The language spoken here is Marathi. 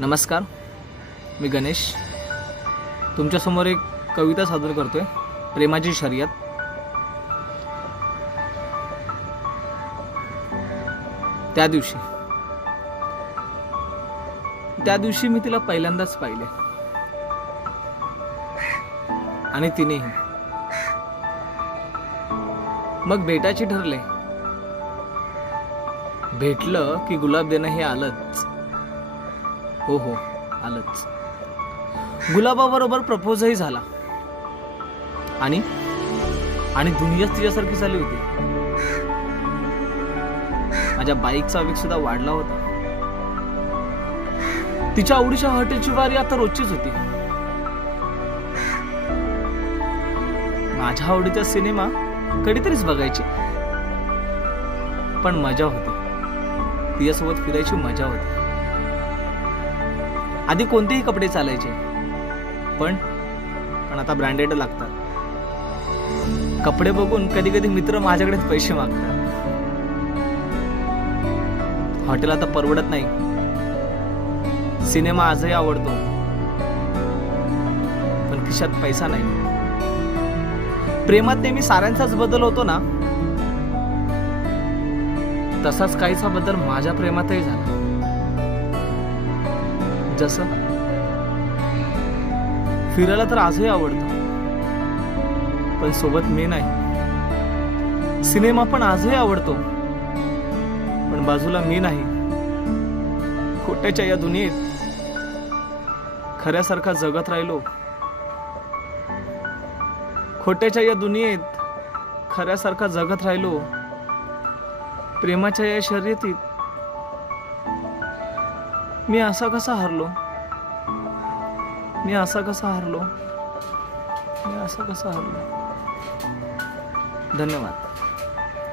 नमस्कार मी गणेश. तुमच्यासमोर एक कविता सादर करतोय प्रेमाची शर्यत. त्या दिवशी. त्या दिवशी मी तिला पहिल्यांदाच पाहिले. आणि तिनेही. मग भेटायचे ठरले. भेटलं की गुलाब देणं हे आलंच. हो हो आलंच. गुलाबाबरोबर प्रपोजही झाला. आणि आणि दुनियाच तिच्यासारखी झाली होती. माझ्या बाईकचा वेग सुद्धा वाढला होता. तिच्या आवडीच्या हॉटेलची वारी आता रोजचीच होती. माझ्या आवडीचा सिनेमा कधीतरीच बघायची. पण मजा होती. तिच्यासोबत फिरायची मजा होती. आधी कोणतेही कपडे चालायचे. पण पण आता ब्रँडेड लागतात. कपडे बघून कधी कधी मित्र माझ्याकडेच पैसे मागतात. हॉटेल आता परवडत नाही. सिनेमा आजही आवडतो. पण खिशात पैसा नाही. प्रेमात नेहमी साऱ्यांचाच बदल होतो ना? तसाच काहीचा बदल माझ्या प्रेमातही झाला. जसं? फिरायला तर आजही आवडतं. पण सोबत मी नाही. सिनेमा पण आजही आवडतो. पण बाजूला मी नाही. खोट्याच्या या दुनियेत खऱ्यासारखा जगत राहिलो. खोट्याच्या या दुनियेत खऱ्यासारखा जगत राहिलो. प्रेमाच्या या शर्यतीत मी असा कसा हरलो? मी असा कसा हरलो? मी असा कसा हरलो? धन्यवाद.